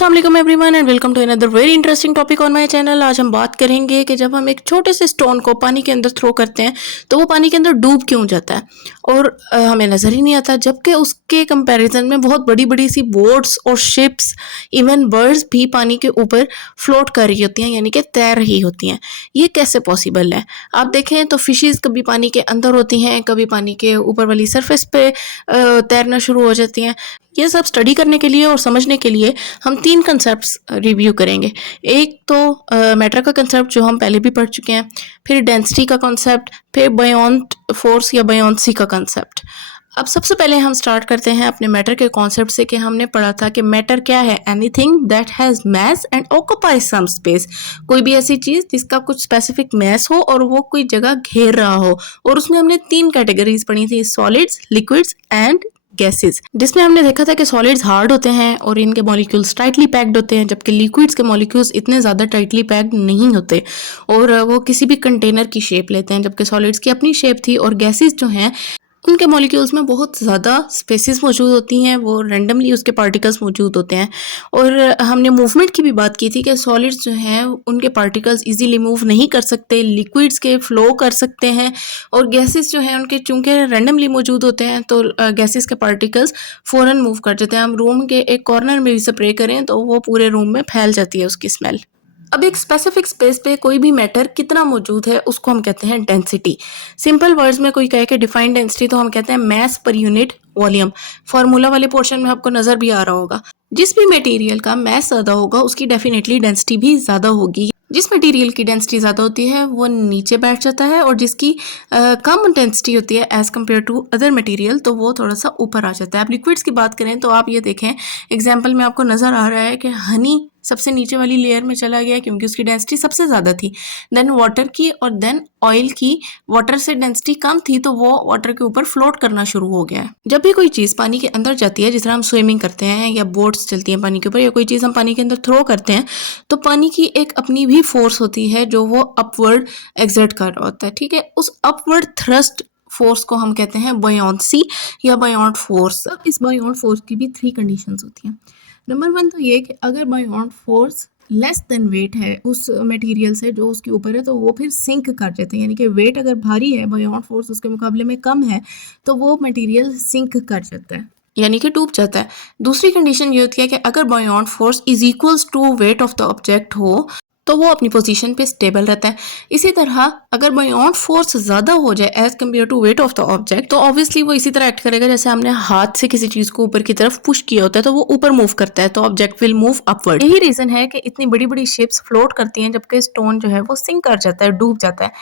अस्सलाम वालेकुम everyone and welcome to another very interesting topic on my channel. आज हम बात करेंगे कि जब हम एक छोटे से स्टोन को पानी के अंदर थ्रो करते हैं तो वो पानी के अंदर डूब क्यों जाता है और हमें नज़र ही नहीं आता, जबकि उसके कंपैरिजन में बहुत बड़ी बड़ी सी बोट्स और शिप्स, इवन बर्ड्स भी पानी के ऊपर फ्लोट कर रही होती हैं, यानी कि तैर रही होती हैं। ये कैसे पॉसिबल है? आप देखें तो फिशेज़ कभी पानी के अंदर होती हैं, कभी पानी के ऊपर वाली सरफेस पे तैरना शुरू हो जाती हैं। ये सब स्टडी करने के लिए और समझने के लिए हम 3 कंसेप्ट्स रिव्यू करेंगे। एक तो मैटर का कंसेप्ट जो हम पहले भी पढ़ चुके हैं, फिर डेंसिटी का कंसेप्ट, फिर बायोंट फोर्स या बायोंसी का कंसेप्ट। अब सबसे पहले हम स्टार्ट करते हैं अपने मैटर के कॉन्सेप्ट से कि हमने पढ़ा था कि मैटर क्या है? Anything that has mass and occupies some space. कोई भी ऐसी चीज़ जिसका कुछ स्पेसिफिक मास हो और वो कोई जगह घेर रहा हो। और उसमें हमने 3 कैटेगरीज पढ़ी थी, सॉलिड्स, लिक्विड्स एंड गैसेस, जिसमें हमने देखा था कि सॉलिड्स हार्ड होते हैं और इनके मॉलिक्यूल्स टाइटली पैक्ड होते हैं, जबकि लिक्विड्स के मॉलिक्यूल्स इतने ज़्यादा टाइटली पैक्ड नहीं होते और वो किसी भी कंटेनर की शेप लेते हैं, जबकि सॉलिड्स की अपनी शेप थी। और गैसेस जो हैं उनके मॉलिक्यूल्स में बहुत ज़्यादा स्पेसेस मौजूद होती हैं, वो रैंडमली उसके पार्टिकल्स मौजूद होते हैं। और हमने मूवमेंट की भी बात की थी कि सॉलिड्स जो हैं उनके पार्टिकल्स इजीली मूव नहीं कर सकते, लिक्विड्स के फ्लो कर सकते हैं। और गैसेस जो हैं उनके चूंकि रैंडमली मौजूद होते हैं तो गैसेस के पार्टिकल्स फ़ौरन मूव कर जाते हैं। हम रूम के एक कॉर्नर में भी स्प्रे करें तो वो पूरे रूम में फैल जाती है उसकी स्मेल। अब एक स्पेसिफिक स्पेस पे कोई भी मैटर कितना मौजूद है उसको हम कहते हैं डेंसिटी। सिंपल वर्ड्स में कोई कहे कि डिफाइन डेंसिटी तो हम कहते हैं mass per unit volume. Formula वाले पोर्शन में आपको नज़र भी आ रहा होगा। जिस भी मटेरियल का मैस ज़्यादा होगा उसकी डेफिनेटली डेंसिटी भी ज़्यादा होगी। जिस मटेरियल की डेंसिटी ज़्यादा होती है वो नीचे बैठ जाता है और जिसकी कम डेंसिटी होती है as compare to other material तो वो थोड़ा सा ऊपर आ जाता है। आप लिक्विड्स की बात करें तो आप ये देखें, एग्जाम्पल में आपको नज़र आ रहा है कि हनी सबसे नीचे वाली लेयर में चला गया क्योंकि उसकी डेंसिटी सबसे ज़्यादा थी, देन वाटर की और देन ऑयल की। वाटर से डेंसिटी कम थी तो वो वाटर के ऊपर फ्लोट करना शुरू हो गया है। जब भी कोई चीज़ पानी के अंदर जाती है, जिस तरह हम स्विमिंग करते हैं या बोट्स चलती हैं पानी के ऊपर, या कोई चीज़ हम पानी के अंदर थ्रो करते हैं, तो पानी की एक अपनी भी फोर्स होती है जो वो अपवर्ड एग्जर्ट कर रहा होता है। ठीक है, उस अपवर्ड थ्रस्ट फोर्स को हम कहते हैं बायोंसी या बायोंट फोर्स। अब इस बायोंट फोर्स की भी 3 कंडीशंस होती हैं। नंबर 1 तो ये कि अगर buoyant force less than weight है उस मटेरियल से जो उसके ऊपर है तो वो फिर सिंक कर जाते हैं, यानी कि वेट अगर भारी है, बायोंट फोर्स उसके मुकाबले में कम है, तो वो मटेरियल सिंक कर जाता है, यानी कि डूब जाता है। दूसरी कंडीशन ये होती है कि अगर buoyant force is equals to weight of the object हो तो वो अपनी पोजीशन पे स्टेबल रहता है। इसी तरह अगर बायोंट फोर्स ज़्यादा हो जाए as compare to weight of the object तो ऑब्वियसली वो इसी तरह एक्ट करेगा जैसे हमने हाथ से किसी चीज़ को ऊपर की तरफ पुश किया होता है तो वो ऊपर मूव करता है, तो ऑब्जेक्ट विल मूव अपवर्ड। यही रीज़न है कि इतनी बड़ी बड़ी शिप्स फ्लोट करती हैं जबकि स्टोन जो है वो सिंक कर जाता है, डूब जाता है,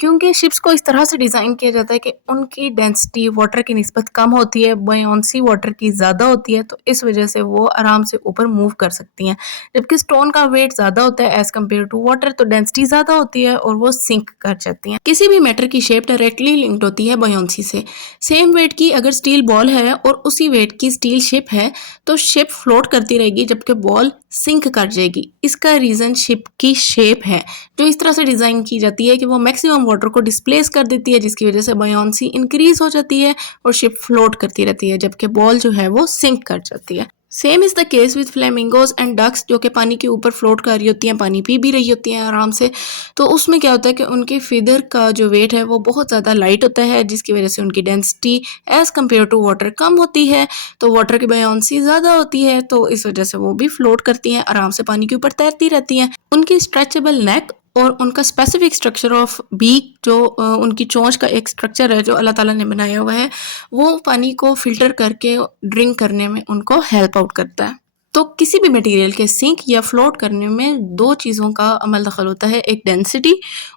क्योंकि शिप्स को इस तरह से डिज़ाइन किया जाता है कि उनकी डेंसिटी वाटर की निस्बत कम होती है, बायोंसी वाटर की ज़्यादा होती है, तो इस वजह से वो आराम से ऊपर मूव कर सकती हैं। जबकि स्टोन का वेट ज़्यादा होता है एज़ कम्पेयर टू वाटर, तो डेंसिटी ज़्यादा होती है और वो सिंक कर जाती हैं। किसी भी मैटर की शेप डायरेक्टली लिंक्ड होती है बायोंसी से। सेम वेट की अगर स्टील बॉल है और उसी वेट की स्टील शिप है तो शिप फ्लोट करती रहेगी जबकि बॉल सिंक कर जाएगी। इसका रीज़न शिप की शेप है जो इस तरह से डिज़ाइन की जाती है कि वो मैक्सिमम वाटर को डिस्प्लेस कर देती है, जिसकी वजह से बायोंसी इंक्रीज हो जाती है और शिप फ्लोट करती रहती है, जबकि बॉल जो है वो सिंक कर जाती है। Same is the case with flamingos and ducks जो कि पानी के ऊपर फ्लोट कर रही होती हैं, पानी पी भी रही होती हैं आराम से। तो उसमें क्या होता है कि उनके फिदर का जो वेट है वो बहुत ज़्यादा लाइट होता है, जिसकी वजह से उनकी density as compare to water कम होती है, तो वाटर की बायोंसी ज़्यादा होती है, तो इस वजह से वो भी फ्लोट करती हैं, आराम से पानी के ऊपर तैरती रहती हैं। उनकी स्ट्रेचेबल नेक और उनका स्पेसिफिक स्ट्रक्चर ऑफ बीक जो उनकी चोंच का एक स्ट्रक्चर है जो अल्लाह ताला ने बनाया हुआ है, वो पानी को फिल्टर करके ड्रिंक करने में उनको हेल्प आउट करता है। तो किसी भी मटेरियल के सिंक या फ्लोट करने में 2 चीज़ों का अमल दखल होता है, एक डेंसिटी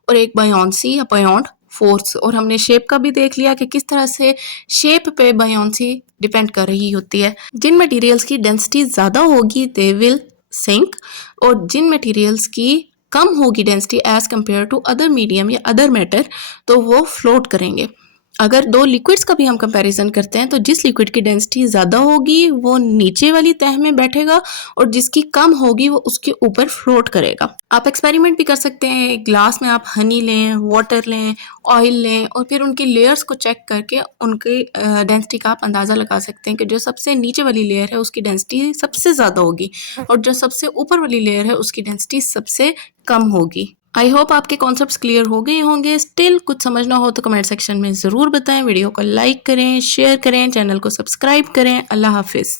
और एक बायोंसी या बायोंट फोर्स। और हमने शेप का भी देख लिया कि किस तरह से शेप पे बायोंसी डिपेंड कर रही होती है। जिन मटेरियल्स की डेंसिटी ज़्यादा होगी दे विल सिंक, और जिन मटेरियल्स की कम होगी density as compare to other medium या अदर मैटर तो वो फ्लोट करेंगे। अगर 2 लिक्विड्स का भी हम कंपैरिज़न करते हैं तो जिस लिक्विड की डेंसिटी ज़्यादा होगी वो नीचे वाली तह में बैठेगा और जिसकी कम होगी वो उसके ऊपर फ्लोट करेगा। आप एक्सपेरिमेंट भी कर सकते हैं, एक ग्लास में आप हनी लें, वाटर लें, ऑयल लें और फिर उनकी लेयर्स को चेक करके उनकी डेंसिटी का आप अंदाज़ा लगा सकते हैं कि जो सबसे नीचे वाली लेयर है उसकी डेंसिटी सबसे ज़्यादा होगी और जो सबसे ऊपर वाली लेयर है उसकी डेंसिटी सबसे कम होगी। आई होप आपके कॉन्सेप्ट्स क्लियर हो गए होंगे। स्टिल कुछ समझना हो तो कमेंट सेक्शन में ज़रूर बताएं। वीडियो को लाइक करें, शेयर करें, चैनल को सब्सक्राइब करें। अल्लाह हाफिज़।